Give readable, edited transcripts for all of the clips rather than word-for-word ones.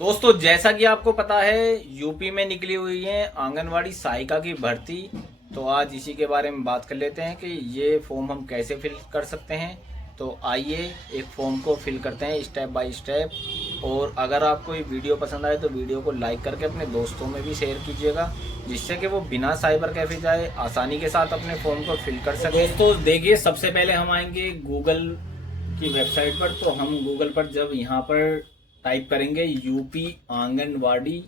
दोस्तों, जैसा कि आपको पता है यूपी में निकली हुई है आंगनवाड़ी सहायिका की भर्ती। तो आज इसी के बारे में बात कर लेते हैं कि ये फॉर्म हम कैसे फिल कर सकते हैं। तो आइए एक फॉर्म को फिल करते हैं स्टेप बाय स्टेप। और अगर आपको ये वीडियो पसंद आए तो वीडियो को लाइक करके अपने दोस्तों में भी शेयर कीजिएगा, जिससे कि वो बिना साइबर कैफे जाए आसानी के साथ अपने फॉर्म को फिल कर सके। दोस्तों देखिए, सबसे पहले हम आएंगे गूगल की वेबसाइट पर। तो हम गूगल पर जब यहाँ पर टाइप करेंगे यूपी आंगनवाड़ी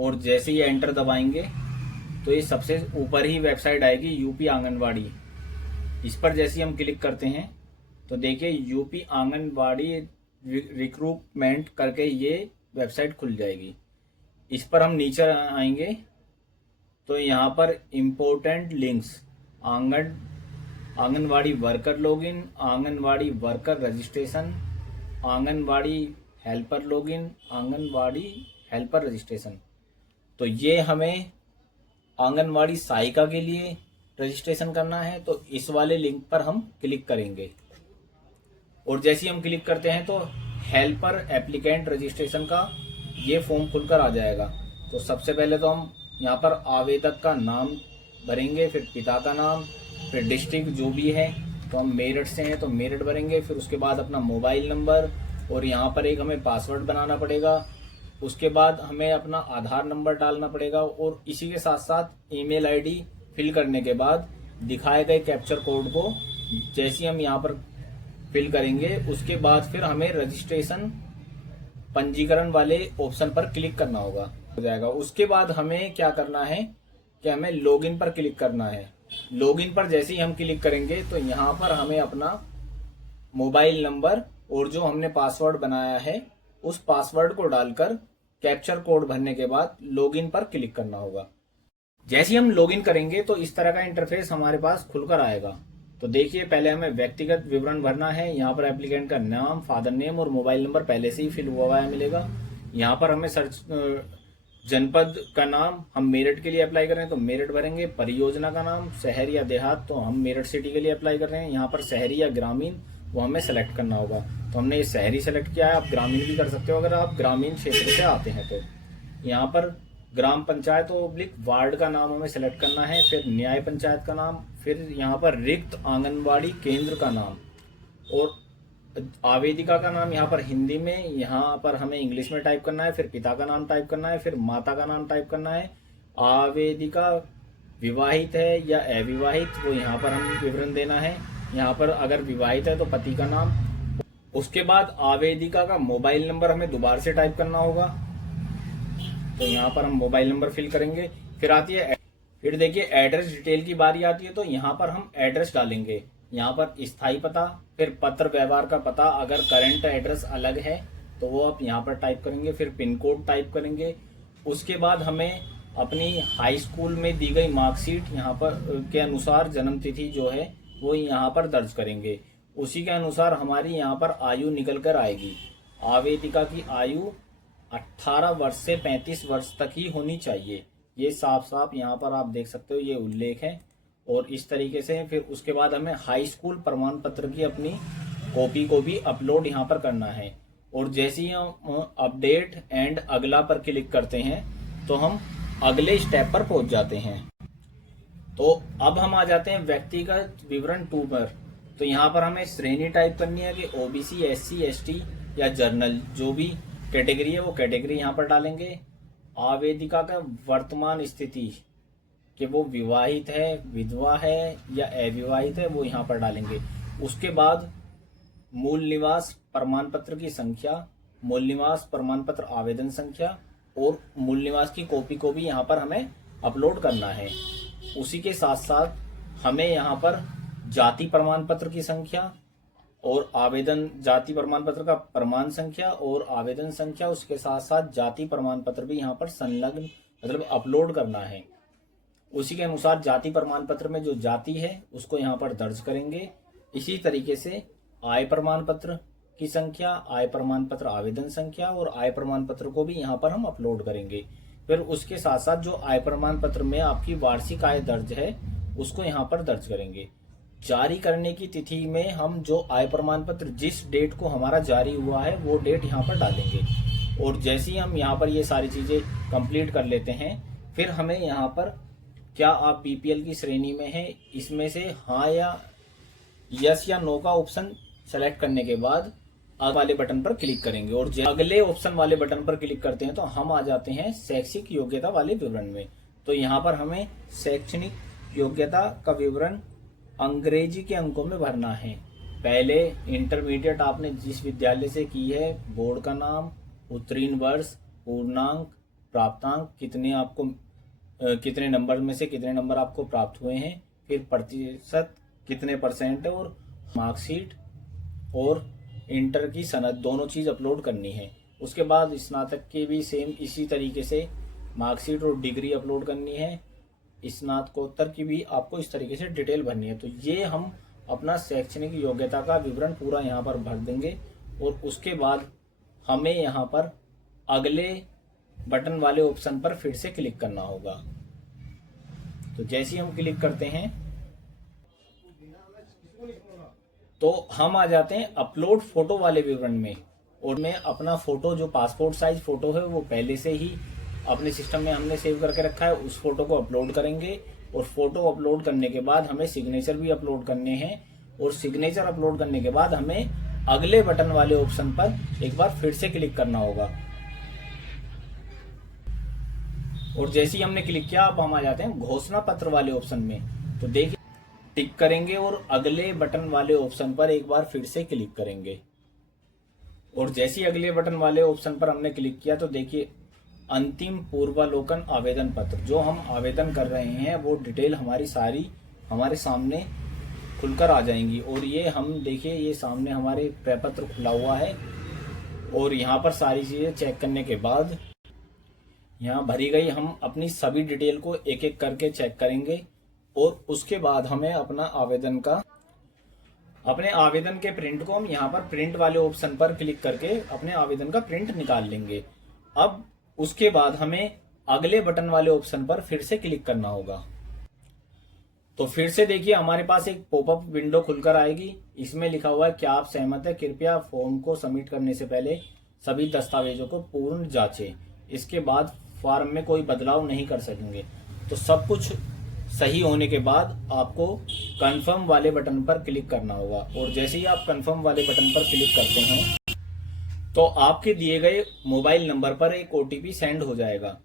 और जैसे ही एंटर दबाएंगे तो ये सबसे ऊपर ही वेबसाइट आएगी यूपी आंगनवाड़ी। इस पर जैसे ही हम क्लिक करते हैं तो देखिए यूपी आंगनवाड़ी रिक्रूटमेंट करके ये वेबसाइट खुल जाएगी। इस पर हम नीचे आएंगे तो यहाँ पर important links anganwadi worker login, anganwadi worker registration, anganwadi helper login, anganwadi helper registration. तो ये हमें आंगनवाड़ी सहायिका के लिए रजिस्ट्रेशन करना है। तो इस वाले लिंक पर हम क्लिक करेंगे और जैसे ही हम क्लिक करते हैं तो हेल्पर एप्लीकेंट रजिस्ट्रेशन का ये फॉर्म खुलकर आ जाएगा। तो सबसे पहले तो हम यहाँ पर आवेदक का नाम भरेंगे, फिर पिता का नाम, फिर डिस्ट्रिक्ट जो भी है। तो हम मेरठ से हैं तो मेरठ भरेंगे। फिर उसके बाद अपना मोबाइल नंबर और यहाँ पर एक हमें पासवर्ड बनाना पड़ेगा। उसके बाद हमें अपना आधार नंबर डालना पड़ेगा और इसी के साथ साथ ईमेल आईडी फिल करने के बाद दिखाए गए कैप्चर कोड को जैसे हम यहाँ पर फिल करेंगे उसके बाद फिर हमें रजिस्ट्रेशन पंजीकरण वाले ऑप्शन पर क्लिक करना होगा, हो जाएगा। उसके बाद हमें क्या करना है कि हमें लॉगिन पर क्लिक करना है। लॉगिन पर जैसे ही हम क्लिक करेंगे तो यहाँ पर हमें अपना मोबाइल नंबर और जो हमने पासवर्ड बनाया है उस पासवर्ड को डालकर कैप्चर कोड भरने के बाद लॉगिन पर क्लिक करना होगा। जैसे ही हम लॉगिन करेंगे तो इस तरह का इंटरफेस हमारे पास खुलकर आएगा। तो देखिए, पहले हमें व्यक्तिगत विवरण भरना है। यहाँ पर एप्लीकेंट का नाम, फादर नेम और मोबाइल नंबर पहले से ही फिल हुआ है मिलेगा। यहाँ पर हमें सर्च जनपद का नाम, हम मेरठ के लिए अप्लाई कर रहे हैं तो मेरठ भरेंगे। परियोजना का नाम, शहर या देहात, तो हम मेरठ सिटी के लिए अप्लाई कर रहे हैं। यहाँ पर शहरी या ग्रामीण वो हमें सेलेक्ट करना होगा। तो हमने ये शहरी सेलेक्ट किया है, आप ग्रामीण भी कर सकते हो अगर आप ग्रामीण क्षेत्र से आते हैं। तो यहाँ पर ग्राम पंचायत ओब्लिक वार्ड का नाम हमें सेलेक्ट करना है, फिर न्याय पंचायत का नाम, फिर यहाँ पर रिक्त आंगनबाड़ी केंद्र का नाम और आवेदिका का नाम यहाँ पर हिंदी में, यहाँ पर हमें इंग्लिश में टाइप करना है। फिर पिता का नाम टाइप करना है, फिर माता का नाम टाइप करना है। आवेदिका विवाहित है या अविवाहित वो यहाँ पर हम विवरण देना है। यहाँ पर अगर विवाहित है तो पति का नाम। उसके बाद आवेदिका का मोबाइल नंबर हमें दोबारा से टाइप करना होगा। तो यहाँ पर हम मोबाइल नंबर फिल करेंगे। फिर आती है, फिर देखिए एड्रेस डिटेल की बारी आती है। तो यहाँ पर हम एड्रेस डालेंगे। यहाँ पर स्थायी पता, फिर पत्र व्यवहार का पता, अगर करंट एड्रेस अलग है तो वो आप यहाँ पर टाइप करेंगे। फिर पिन कोड टाइप करेंगे। उसके बाद हमें अपनी हाई स्कूल में दी गई मार्कशीट यहाँ पर के अनुसार जन्म तिथि जो है वो यहाँ पर दर्ज करेंगे। उसी के अनुसार हमारी यहाँ पर आयु निकल कर आएगी। आवेदिका की आयु 18 वर्ष से 35 वर्ष तक ही होनी चाहिए। ये साफ साफ यहाँ पर आप देख सकते हो, ये उल्लेख है। और इस तरीके से फिर उसके बाद हमें हाई स्कूल प्रमाण पत्र की अपनी कॉपी को भी अपलोड यहाँ पर करना है। और जैसे ही हम अपडेट एंड अगला पर क्लिक करते हैं तो हम अगले स्टेप पर पहुंच जाते हैं। तो अब हम आ जाते हैं व्यक्तिगत विवरण 2 पर। तो यहाँ पर हमें श्रेणी टाइप करनी है कि ओबीसी, एससी, एसटी या जर्नल, जो भी कैटेगरी है वो कैटेगरी यहाँ पर डालेंगे। आवेदिका का वर्तमान स्थिति कि वो विवाहित है, विधवा है या अविवाहित है वो यहाँ पर डालेंगे। उसके बाद मूल निवास प्रमाण पत्र की संख्या, मूल निवास प्रमाण पत्र आवेदन संख्या और मूल निवास की कॉपी को भी यहाँ पर हमें अपलोड करना है। उसी के साथ साथ हमें यहाँ पर जाति प्रमाण पत्र की संख्या और आवेदन, जाति प्रमाण पत्र का प्रमाण संख्या और आवेदन संख्या, उसके साथ साथ जाति प्रमाण पत्र भी यहाँ पर संलग्न मतलब अपलोड करना है। उसी के अनुसार जाति प्रमाण पत्र में जो जाति है उसको यहाँ पर दर्ज करेंगे। इसी तरीके से आय प्रमाण पत्र की संख्या, आय प्रमाण पत्र आवेदन संख्या और आय प्रमाण पत्र को भी यहाँ पर हम अपलोड करेंगे। फिर उसके साथ साथ जो आय प्रमाण पत्र में आपकी वार्षिक आय दर्ज है उसको यहाँ पर दर्ज करेंगे। जारी करने की तिथि में हम जो आय प्रमाण पत्र जिस डेट को हमारा जारी हुआ है वो डेट यहाँ पर डालेंगे। और जैसे ही हम यहाँ पर ये सारी चीज़ें कंप्लीट कर लेते हैं, फिर हमें यहाँ पर क्या आप बीपीएल की श्रेणी में हैं, इसमें से हाँ या यस या नो का ऑप्शन सेलेक्ट करने के बाद आगे वाले बटन पर क्लिक करेंगे। और अगले ऑप्शन वाले बटन पर क्लिक करते हैं तो हम आ जाते हैं शैक्षिक योग्यता वाले विवरण में। तो यहाँ पर हमें शैक्षणिक योग्यता का विवरण अंग्रेजी के अंकों में भरना है। पहले इंटरमीडिएट आपने जिस विद्यालय से की है, बोर्ड का नाम, उत्तीर्ण वर्ष, पूर्णांक, प्राप्तांक, कितने नंबर में से कितने नंबर आपको प्राप्त हुए हैं, फिर प्रतिशत कितने परसेंट है, और मार्कशीट और इंटर की सनद दोनों चीज़ अपलोड करनी है। उसके बाद स्नातक के भी सेम इसी तरीके से मार्कशीट और डिग्री अपलोड करनी है। स्नातकोत्तर की भी आपको इस तरीके से डिटेल भरनी है। तो ये हम अपना शैक्षणिक योग्यता का विवरण पूरा यहाँ पर भर देंगे और उसके बाद हमें यहाँ पर अगले बटन वाले ऑप्शन पर फिर से क्लिक करना होगा। तो जैसे ही हम क्लिक करते हैं तो हम आ जाते हैं अपलोड फोटो वाले विवरण में, और मैं अपना फोटो जो पासपोर्ट साइज फोटो है वो पहले से ही अपने सिस्टम में हमने सेव करके रखा है, उस फोटो को अपलोड करेंगे। और फोटो अपलोड करने के बाद हमें सिग्नेचर भी अपलोड करने हैं, और सिग्नेचर अपलोड करने के बाद हमें अगले बटन वाले ऑप्शन पर एक बार फिर से क्लिक करना होगा। और जैसे ही हमने क्लिक किया अब हम आ जाते हैं घोषणा पत्र वाले ऑप्शन में। तो देखिए टिक करेंगे और अगले बटन वाले ऑप्शन पर एक बार फिर से क्लिक करेंगे। और जैसे ही अगले बटन वाले ऑप्शन पर हमने क्लिक किया तो देखिए अंतिम पूर्वालोकन आवेदन पत्र, जो हम आवेदन कर रहे हैं वो डिटेल हमारी सारी हमारे सामने खुलकर आ जाएंगी। और ये हम देखिए ये सामने हमारे प्रपत्र खुला हुआ है, और यहाँ पर सारी चीज़ें चेक करने के बाद यहाँ भरी गई हम अपनी सभी डिटेल को एक एक करके चेक करेंगे। और उसके बाद हमें अपने आवेदन के प्रिंट को हम यहाँ पर प्रिंट वाले ऑप्शन पर क्लिक करके अपने आवेदन का प्रिंट निकाल लेंगे। अब उसके बाद हमें अगले बटन वाले ऑप्शन पर फिर से क्लिक करना होगा। तो फिर से देखिए हमारे पास एक पॉपअप विंडो खुलकर आएगी। इसमें लिखा हुआ है क्या आप सहमत है, कृपया फॉर्म को सबमिट करने से पहले सभी दस्तावेजों को पूर्ण जांचें, इसके बाद फॉर्म में कोई बदलाव नहीं कर सकेंगे। तो सब कुछ सही होने के बाद आपको कंफर्म वाले बटन पर क्लिक करना होगा। और जैसे ही आप कंफर्म वाले बटन पर क्लिक करते हैं तो आपके दिए गए मोबाइल नंबर पर एक ओटीपी सेंड हो जाएगा,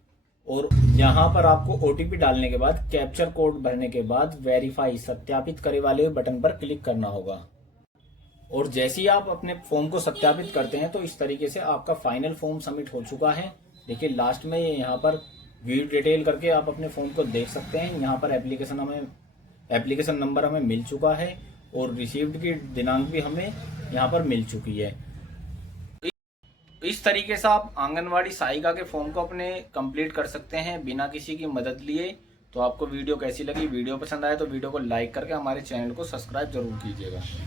और यहाँ पर आपको ओटीपी डालने के बाद कैप्चर कोड भरने के बाद वेरीफाई सत्यापित करे वाले बटन पर क्लिक करना होगा। और जैसे ही आप अपने फॉर्म को सत्यापित करते हैं तो इस तरीके से आपका फाइनल फॉर्म सबमिट हो चुका है। देखिए लास्ट में यहाँ पर व्यू डिटेल करके आप अपने फॉर्म को देख सकते हैं। यहाँ पर एप्लीकेशन नंबर हमें मिल चुका है और रिसीव्ड की दिनांक भी हमें यहाँ पर मिल चुकी है। इस तरीके से आप आंगनवाड़ी सहायिका के फॉर्म को अपने कंप्लीट कर सकते हैं बिना किसी की मदद लिए। तो आपको वीडियो कैसी लगी? वीडियो पसंद आए तो वीडियो को लाइक करके हमारे चैनल को सब्सक्राइब जरूर कीजिएगा।